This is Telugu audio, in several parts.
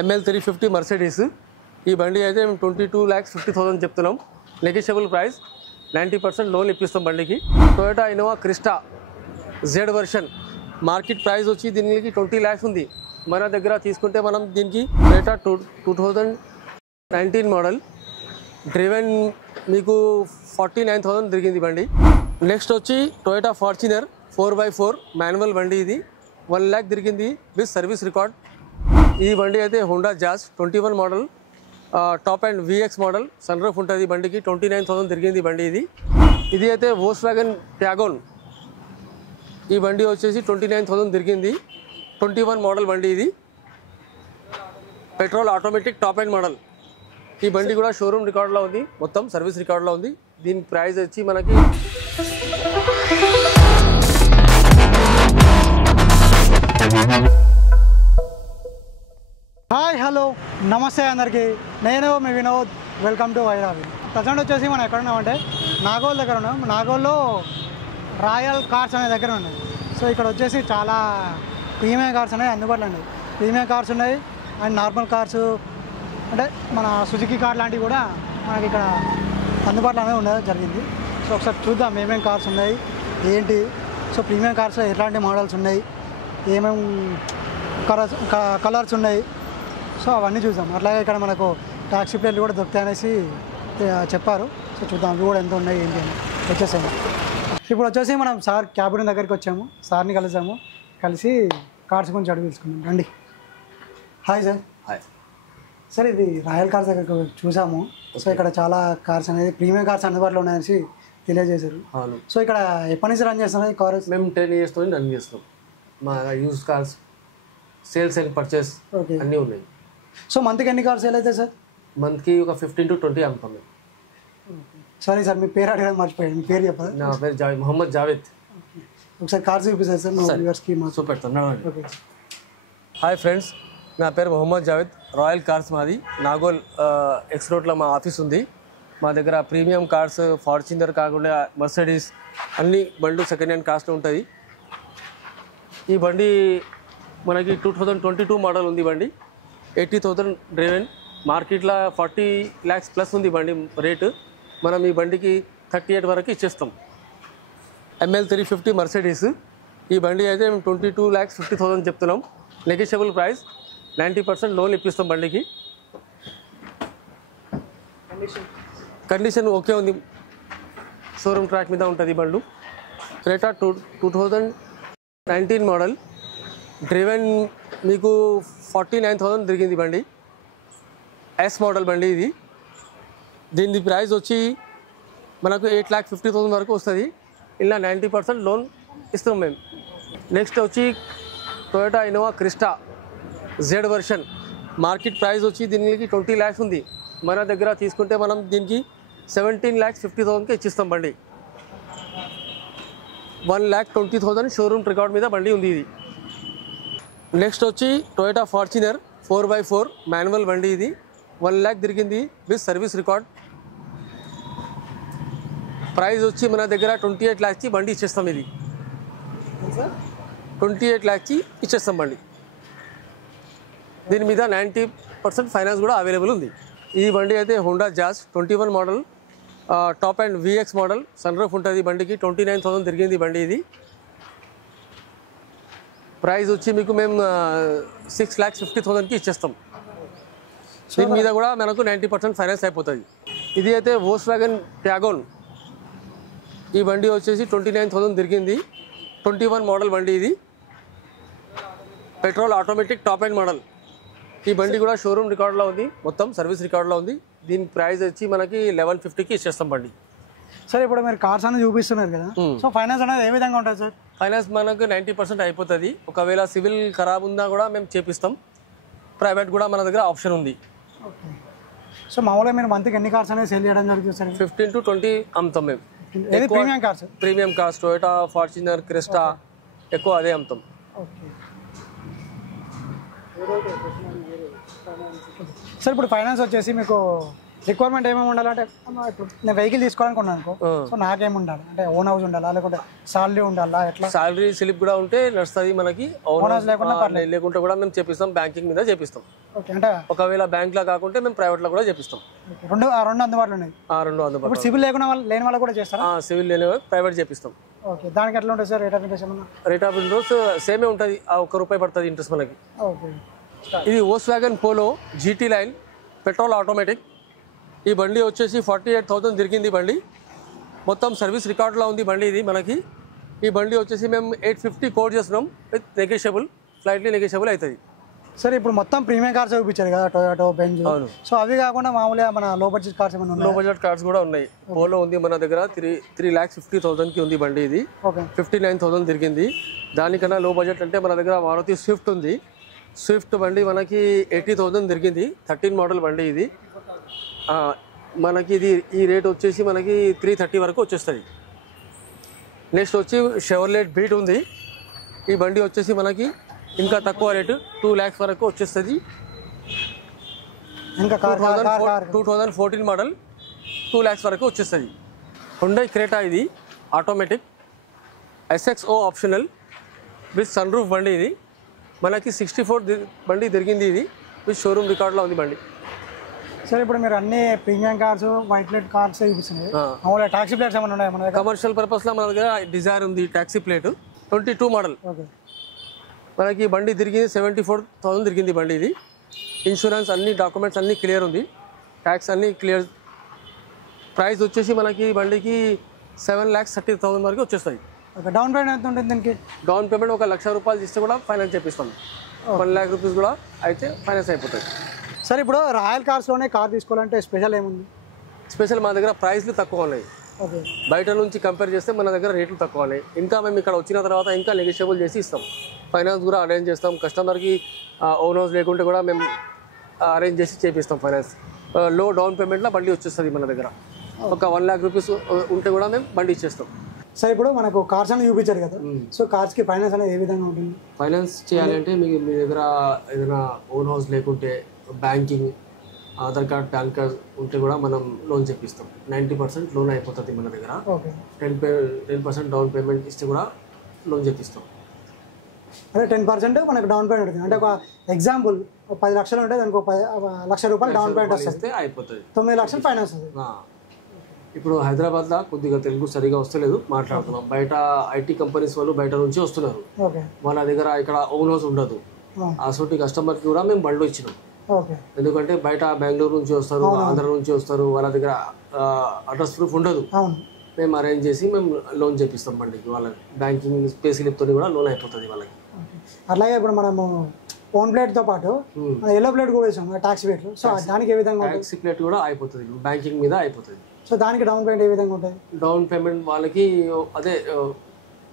ML350 Mercedes. ఈ బండి అయితే మేము 22,50,000 చెప్తున్నాం. నెగోషియబుల్ ప్రైస్, 90% లోన్ ఇప్పిస్తాం బండికి. Toyota Innova Crysta Z version market price వచ్చి దీనికి 20 lakhs ఉంది. మన దగ్గర తీసుకుంటే మనం దీనికి టొయోటా 2019 మోడల్ డ్రివెన్ మీకు 49,000 తిరిగింది బండి. నెక్స్ట్ వచ్చి టొయోటా ఫార్చునర్ 4x4 మాన్యువల్ బండి. ఇది 1 lakh తిరిగింది విత్ సర్వీస్ రికార్డ్. ఈ బండి అయితే Honda Jazz 21 model top and VX model sunroof ఉంటుంది బండికి. 29,000 తిరిగింది బండి. ఇది అయితే వోక్స్వ్యాగన్ ట్యాగోన్. ఈ బండి వచ్చేసి 29,000 తిరిగింది. 21 మోడల్ బండి. ఇది petrol automatic top and model. ఈ బండి కూడా షోరూమ్ రికార్డులో ఉంది, మొత్తం సర్వీస్ రికార్డులో ఉంది. దీని ప్రైస్ వచ్చి మనకి హాయ్ హలో నమస్తే అందరికీ. నేను మీ Vinod. Welcome to Vairavi. Present వచ్చేసి మనం ఎక్కడ ఉన్నామంటే నాగోల్ దగ్గర ఉన్నాం. నాగోల్లో రాయల్ కార్స్ అనే దగ్గర ఉన్నాయి. సో ఇక్కడ వచ్చేసి చాలా ప్రీమియం కార్స్ ఉన్నాయి, అందుబాటులో ఉన్నాయి. ప్రీమియం కార్స్ ఉన్నాయి అండ్ నార్మల్ కార్స్ అంటే మన సుజుకి కార్ లాంటివి కూడా మనకి ఇక్కడ అందుబాటులోనే ఉండడం జరిగింది. సో ఒకసారి చూద్దాం ఏమేమి కార్స్ ఉన్నాయి ఏంటి. సో ప్రీమియం కార్స్ ఎట్లాంటి మోడల్స్ ఉన్నాయి, ఏమేమి కలర్స్ ఉన్నాయి, సో అవన్నీ చూద్దాం. అట్లాగే ఇక్కడ మనకు టాక్సీ ప్లేట్లు కూడా దొరుకుతాయి అనేసి చెప్పారు. సో చూద్దాం అవి కూడా ఎంత ఉన్నాయి ఏంటి అని. వచ్చేసాము. ఇప్పుడు వచ్చేసి మనం సార్ క్యాబిన్ దగ్గరికి వచ్చాము. సార్ని కలిసి కార్స్ గురించి అడిగి తెలుసుకున్నాం. రండి. Hi sir. హాయ్ సార్, ఇది రాయల్ కార్స్ దగ్గరికి చూసాము. సో ఇక్కడ చాలా కార్స్ అనేది ప్రీమియం కార్స్ అందుబాటులో ఉన్నాయని తెలియజేశారు. అవును. సో ఇక్కడ ఎప్పటి నుంచి రన్ చేస్తున్నారు కార్? మేము 10 years రన్ చేస్తాం. మా used cars sales and purchase అన్నీ ఉన్నాయి. సో మంత్కి ఎన్ని కార్స్ సేల్ అవుతాయి సార్? మంత్కి ఒక 15 to 20 అమ్ముతాం మేము. సారీ సార్, మీ పేరు అడగడం మర్చిపోయాను. మీ పేరు చెప్పాలి. నా పేరు మొహమ్మద్ జావేద్. ఒకసారి కార్స్ చూపిస్తారు సార్ మా వ్యూవర్స్కి. చూపెడతాం. ఓకే. హాయ్ ఫ్రెండ్స్, నా పేరు మొహమ్మద్ జావేద్. రాయల్ కార్స్ మాది నాగోల్ ఎక్స్ రోడ్లో మా ఆఫీస్ ఉంది. మా దగ్గర ప్రీమియం కార్స్, ఫార్చునర్ కాకుండా మర్సిడీస్ అన్ని బండ్లు సెకండ్ హ్యాండ్ కార్స్లో ఉంటుంది. ఈ బండి మనకి 2022 మోడల్ ఉంది బండి. 80,000 డ్రైవెన్. మార్కెట్లో 40 lakhs ప్లస్ ఉంది బండి రేటు. మనం ఈ బండికి 38 వరకు ఇచ్చేస్తాం. ML350 Mercedes. ఈ బండి అయితే మేము 22,50,000 చెప్తున్నాం. నెగోషియబుల్ ప్రైస్, 90% లోన్ ఇప్పిస్తాం బండికి. కండిషన్ ఓకే ఉంది, షోరూమ్ ట్రాక్ మీద ఉంటుంది బండ్లు. క్రెటా 2019 మోడల్ డ్రివెన్ మీకు 49,000 తిరిగింది బండి. S మోడల్ బండి ఇది. దీని ప్రైస్ వచ్చి మనకు 8,50,000 వరకు వస్తుంది. ఇలా 90% లోన్ ఇస్తాం మేము. నెక్స్ట్ వచ్చి Toyota Innova Crysta Z version market price వచ్చి దీనికి 20 lakhs ఉంది. మన దగ్గర తీసుకుంటే మనం దీనికి 17,50,000కి ఇచ్చిస్తాం బండి. 1,20,000 షోరూమ్ రికార్డ్ మీద బండి ఉంది ఇది. నెక్స్ట్ వచ్చి టొయోటా ఫార్చునర్ 4x4 మాన్యువల్ బండి. ఇది 1 lakh తిరిగింది విత్ సర్వీస్ రికార్డ్. ప్రైస్ వచ్చి మన దగ్గర 28 lakhsకి బండి ఇచ్చేస్తాం. ఇది 28 lakhsకి ఇచ్చేస్తాం బండి. దీని మీద 90% ఫైనాన్స్ కూడా అవైలబుల్ ఉంది. ఈ బండి అయితే Honda Jazz 21 model top and VX model sunroof ఉంటుంది బండికి. 29,000 తిరిగింది బండి. ఇది ప్రైస్ వచ్చి మీకు మేము 6,50,000కి ఇచ్చేస్తాం. దీని మీద కూడా మనకు 90% ఫైనాన్స్ అయిపోతుంది. ఇది అయితే వోక్స్వ్యాగన్ ట్యాగోన్. ఈ బండి వచ్చేసి 29,000 తిరిగింది. 21 మోడల్ బండి. ఇది petrol automatic top and model. ఈ బండి కూడా షోరూమ్ రికార్డులో ఉంది, మొత్తం సర్వీస్ రికార్డులో ఉంది. దీని ప్రైస్ వచ్చి మనకి 1150కి ఇచ్చేస్తాం బండి. సార్, ఇప్పుడు మీరు కార్స్ అనేది చూపిస్తున్నారు కదా, సో ఫైనాన్స్ అనేది ఏ విధంగా ఉంటుంది సార్? ఫైనాన్స్ మనకు 90% అయిపోతుంది. ఒకవేళ సివిల్ ఖరాబ్ ఉందా కూడా మేము చేపిస్తాం. ప్రైవేట్ కూడా మన దగ్గర ఆప్షన్ ఉంది. ఓకే. సో మామూలుగా మీరు మంత్కి ఎన్ని కార్స్ అనేది సేల్ చేయడం జరుగుతుంది సార్? 15 to 20 అమ్ముతాం మేము. ఏది premium cars? Premium cars Toyota Fortuner Crysta ఎక్కువ అదే అమ్ముతాం. ఓకే సార్, ఇప్పుడు ఫైనాన్స్ వచ్చేసి మీకు రిక్వైర్మెంట్ ఏమేమి ఉండాలంటే ఇప్పుడు నేను వెహికల్ తీసుకోవాలనుకున్నాను అనుకో, సో నాకేమి ఉండాలి అంటే ఓన్ హౌస్ ఉండాలా లేకుంటే సాలరీ ఉండాలా ఎట్లా? సాలరీ స్లిప్ కూడా ఉంటే నడుస్తుంది మనకి. ఓన్ హౌస్ లేకుండా లేకుంటే కూడా మేము చేపిస్తాం, బ్యాంకింగ్ మీద చేపిస్తాం. ఓకే, అంటే ఒకవేళ బ్యాంక్ లో కాకుంటే మేము ప్రైవేట్ లో కూడా చేపిస్తాం. రెండు అందుబాటులో ఉన్నాయి. రెండు అందుబాటులో. ఇప్పుడు సివిల్ లేకుండా లేని వాళ్ళు కూడా చేస్తారా? సివిల్ లేని ప్రైవేట్ చేపిస్తాం. ఓకే, దానికి ఎట్లా ఉంటుంది సార్ రేట్ ఆఫ్ ఇంట్రెస్ట్ ఏమన్నా? రేట్ ఆఫ్ ఇంట్రెస్ట్ సేమే ఉంటుంది, ₹1 పడుతుంది ఇంట్రెస్ట్ మనకి. ఓకే, ఇది Volkswagen polo GT line petrol automatic. ఈ బండి వచ్చేసి 48,000 తిరిగింది బండి. మొత్తం సర్వీస్ రికార్డులో ఉంది బండి ఇది మనకి. ఈ బండి వచ్చేసి మేము 850 కోడ్ చేస్తున్నాం విత్ నెగోషియబుల్, స్లైట్లీ నెగోషియబుల్ అవుతుంది. సరే, ఇప్పుడు మొత్తం ప్రీమియం కార్స్ చూపించారు కదా, టొయోటో, బెంజ్. అవును. సో అవి కాకుండా మామూలుగా మన లో బడ్జెట్ కార్స్ ఏమైనా ఉన్నాయి? లో బడ్జెట్ కార్స్ కూడా ఉన్నాయి. పోలో ఉంది మన దగ్గర 3,50,000కి ఉంది బండి ఇది. ఓకే, 59,000 తిరిగింది. దానికన్నా లో బడ్జెట్ అంటే మన దగ్గర మారుతి స్విఫ్ట్ ఉంది. స్విఫ్ట్ బండి మనకి 80,000 తిరిగింది, 13 మోడల్ బండి ఇది. మనకి ఇది ఈ రేట్ వచ్చేసి మనకి 330 వరకు వచ్చేస్తుంది. నెక్స్ట్ వచ్చి షెవర్లెట్ బీట్ ఉంది. ఈ బండి వచ్చేసి మనకి ఇంకా తక్కువ రేటు 2 lakhs వరకు వచ్చేస్తుంది. ఇంకా 2014 మోడల్ 2 lakhs వరకు వచ్చేస్తుంది. హుండై క్రేటా ఇది automatic SXO optional with sunroof బండి ఇది. మనకి 64 బండి తిరిగింది ఇది, విత్ షోరూమ్ రికార్డులో ఉంది బండి. సరే, ఇప్పుడు మీరు అన్ని premium cars, white plate cars చూపిస్తున్నాయి. మామూలుగా టాక్సీ ప్లేట్స్ ఏమైనా ఉన్నాయి మన దగ్గర? కమర్షియల్ పర్పస్లో మన దగ్గర డిజైర్ ఉంది, టాక్సీ ప్లేట్ 22 మోడల్. ఓకే, మనకి బండి తిరిగింది 74,000 తిరిగింది బండి ఇది. ఇన్సూరెన్స్ అన్ని డాక్యుమెంట్స్ అన్నీ క్లియర్ ఉంది, ట్యాక్స్ అన్నీ క్లియర్. ప్రైస్ వచ్చేసి మనకి బండికి 7,30,000 వరకు వచ్చేస్తుంది. ఓకే, డౌన్ పేమెంట్ ఎంత ఉంటుంది దీనికి? డౌన్ పేమెంట్ ₹1,00,000 ఇస్తే కూడా ఫైనాన్స్ చేపిస్తాం. ₹1,00,000 కూడా అయితే ఫైనాన్స్ అయిపోతుంది. సరే, ఇప్పుడు రాయల్ కార్స్లోనే కార్ తీసుకోవాలంటే స్పెషల్ ఏముంది? స్పెషల్ మా దగ్గర ప్రైస్లు తక్కువ ఉన్నాయి. ఓకే, బయట నుంచి కంపేర్ చేస్తే మన దగ్గర రేట్లు తక్కువ ఉన్నాయి. ఇంకా మేము ఇక్కడ వచ్చిన తర్వాత ఇంకా నెగోషియబుల్ చేసి ఇస్తాం. ఫైనాన్స్ కూడా అరేంజ్ చేస్తాం. కస్టమర్కి ఓన్ హౌస్ లేకుంటే కూడా మేము అరేంజ్ చేసి చేపిస్తాం ఫైనాన్స్. లో డౌన్ పేమెంట్లో బండి వచ్చేస్తుంది మన దగ్గర. ఒక ₹1,00,000 ఉంటే కూడా మేము బండి ఇచ్చేస్తాం. సరే, ఇప్పుడు మనకు కార్స్ అని చూపించారు కదా, సో కార్స్కి ఫైనాన్స్ అనేది ఏ విధంగా ఉంటుంది? ఫైనాన్స్ చేయాలంటే మీ దగ్గర ఏదైనా ఓన్ హౌస్ లేకుంటే banking, Aadhaar card, pan card ఉంటే కూడా మనం లోన్ చెప్పిస్తాం. 90% లోన్ అయిపోతుంది మన దగ్గర. 10% డౌన్ పేమెంట్ ఇస్తే కూడా లోన్ చెప్పిస్తాం. అదే 10% మనకు డౌన్ పేమెంట్ ఉంటుంది. అంటే ఒక ఎగ్జాంపుల్ 10 లక్షలు ఉంటే దానికి ₹1,00,000 డౌన్ పేమెంట్ వస్తే అయిపోతుంది. 9 లక్షలు ఫైనాన్స్ వస్తుంది. ఇప్పుడు హైదరాబాద్లో కొద్దిగా తెలుగు సరిగా వస్తలేదు, మాట్లాడుతున్నాం. బయట ఐటీ కంపెనీస్ వాళ్ళు బయట నుంచి వస్తున్నారు. వాళ్ళ దగ్గర ఇక్కడ ఓన్ హౌస్ ఉండదు. అసలు కస్టమర్కి కూడా మేము బండ్లు ఇచ్చినాం. ఎందుకంటే బయట బెంగళూరు నుంచి వస్తారు, ఆంధ్ర నుంచి వస్తారు, వాళ్ళ దగ్గర అడ్రస్ ప్రూఫ్ ఉండదు. మేము అరేంజ్ చేసి మేము లోన్ చేపిస్తాం బండికి. వాళ్ళ బ్యాంకింగ్ పే స్లిప్తో కూడా లోన్ అయిపోతుంది వాళ్ళకి. అలాగే ఇప్పుడు మనము ఓన్ ప్లేట్తో పాటు ఎల్లో ప్లేట్ కూడా వేసాం టాక్సీ ప్లేట్. సో దానికి ఏ విధంగా? టాక్సీ ప్లేట్ కూడా అయిపోతుంది, బ్యాంకింగ్ మీద అయిపోతుంది. సో దానికి డౌన్ పేమెంట్ ఏ విధంగా ఉంటుంది? డౌన్ పేమెంట్ వాళ్ళకి అదే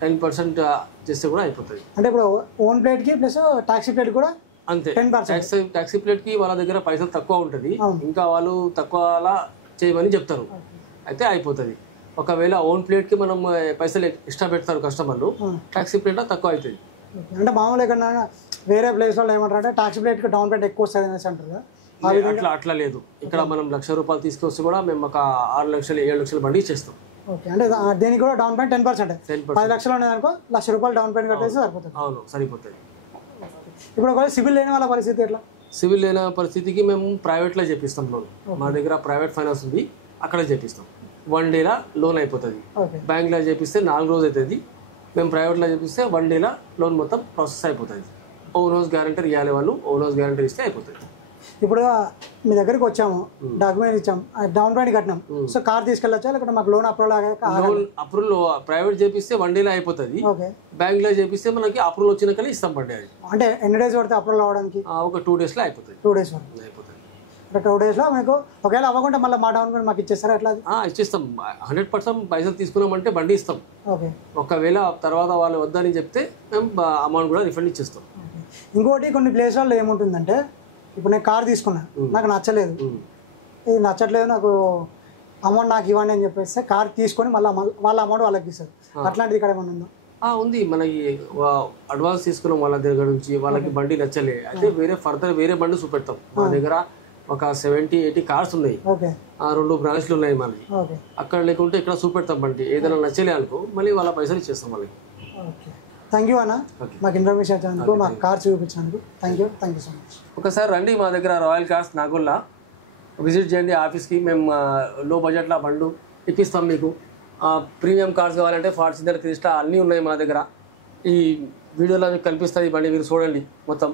10% చేస్తే కూడా అయిపోతుంది. అంటే ఇప్పుడు ఓన్ ప్లేట్కి ప్లస్ టాక్సీ ప్లేట్ కూడా అంతే. టాక్సీ ప్లేట్కి వాళ్ళ దగ్గర పైసలు తక్కువ ఉంటుంది, ఇంకా వాళ్ళు తక్కువలా చేయమని చెప్తారు, అయితే అయిపోతుంది. ఒకవేళ ఓన్ ప్లేట్కి మనం పైసలు ఎక్స్ట్రా పెడతారు కస్టమర్లు, టాక్సీ ప్లేట్లో తక్కువ అవుతుంది. అంటే మామూలుగా ఎక్కడన్నా వేరే ప్లేస్ వాళ్ళు ఏమంటారు అంటే టాక్సీ ప్లేట్కి డౌన్ పేమెంట్ ఎక్కువ వస్తుంది అనేసి అంటారు. అట్లా లేదు. ఇక్కడ మనం ₹1,00,000 తీసుకొస్తే కూడా మేము ఒక 6 లక్షలు 7 లక్షల బండి ఇచ్చేస్తాం. ఓకే, అంటే దేనికి కూడా డౌన్ పేమెంట్ 10%. 10 లక్షలు ఉండేదనుకో ₹1,00,000 డౌన్ పేమెంట్ కట్టేసి సరిపోతుంది. అవును, సరిపోతుంది. ఇప్పుడు ఒకవేళ సివిల్ లేని వాళ్ళ పరిస్థితి ఎట్లా? సివిల్ లేని పరిస్థితికి మేము ప్రైవేట్లో చేపిస్తాం లోన్. మా దగ్గర ప్రైవేట్ ఫైనాన్స్ ఉంది, అక్కడ చేపిస్తాం. 1 డేలో లోన్ అయిపోతుంది. బ్యాంక్లో చేపిస్తే 4 రోజులు అవుతుంది. మేము ప్రైవేట్లో చేపిస్తే 1 డేలో లోన్ మొత్తం ప్రాసెస్ అయిపోతుంది. ఓన్ హౌస్ గ్యారంటర్ ఇవ్వాలి వాళ్ళు, ఓన్ హౌస్ గ్యారంటర్ ఇస్తే అయిపోతుంది. ఇప్పుడు మీ దగ్గరికి వచ్చాము, డాక్యుమెంట్ ఇచ్చాము, డౌన్ పేమెంట్ కట్టినాం, సో కార్ తీసుకెళ్ళొచ్చా లేకపోతే మాకు లోన్ అప్రూవల్ ప్రైవేట్ చేపిస్తే 1 డేలో అయిపోతుంది. బ్యాంక్ లో చేపిస్తే మనకి అప్రూవల్ వచ్చినాక ఇస్తాం బండి. అది అంటే ఎన్ని డేస్ పడితే అప్రూవల్ అవ్వడానికి? ఒక 2 డేస్లో అయిపోతుంది. 2 డేస్ అయిపోతుంది. అంటే 2 డేస్లో మీకు ఒకవేళ అవ్వకుండా మళ్ళీ మా డౌన్ పేమెంట్ మాకు ఇచ్చేస్తారా? ఎట్లా? ఇచ్చేస్తాం. 100% పైసలు తీసుకున్నామంటే బండి ఇస్తాం. ఒకవేళ తర్వాత వాళ్ళు వద్దని చెప్తే మేము అమౌంట్ కూడా రిఫండ్ ఇచ్చేస్తాం. ఇంకోటి కొన్ని ప్లేస్లలో ఏముంటుందంటే, ఇప్పుడు నేను కార్ తీసుకున్నా, నాకు నచ్చలేదు, ఇది నచ్చట్లేదు, నాకు అమౌంట్ నాకు ఇవ్వండి అని చెప్పేస్తే కార్ తీసుకొని మళ్ళీ వాళ్ళ అమౌంట్ వాళ్ళకి ఇస్తారు. అట్లాంటిది ఇక్కడ ఏమన్నా ఉందా? ఉంది. మనకి అడ్వాన్స్ తీసుకున్నాం వాళ్ళ దగ్గర నుంచి, వాళ్ళకి బండి నచ్చలే అయితే వేరే బండి చూపెడతాం. మా దగ్గర ఒక 70-80 కార్స్ ఉన్నాయి. ఓకే ఆ 2 బ్రాంచ్లు ఉన్నాయి మనకి. ఓకే అక్కడ లేకుంటే ఇక్కడ చూపెడతాం బండి, ఏదైనా నచ్చలే అనుకో మళ్ళీ వాళ్ళ పైసలు ఇచ్చేస్తాం వాళ్ళకి. ఓకే థ్యాంక్ యూ అన్న, మాకు ఇన్ఫర్మేషన్ ఇచ్చినందుకు, మాకు కార్ చూపించినందుకు థ్యాంక్ యూ సో మచ్. ఒకసారి రండి మా దగ్గర రాయల్ కార్స్ నాగోల్లా విజిట్ చేయండి ఆఫీస్కి. మేము లో బడ్జెట్లో బండ్లు ఇప్పిస్తాం మీకు. ప్రీమియం కార్స్ కావాలంటే ఫార్చునర్, క్రిస్టా అన్నీ ఉన్నాయి మా దగ్గర. ఈ వీడియోలో మీకు కనిపిస్తుంది బండి, మీరు చూడండి మొత్తం.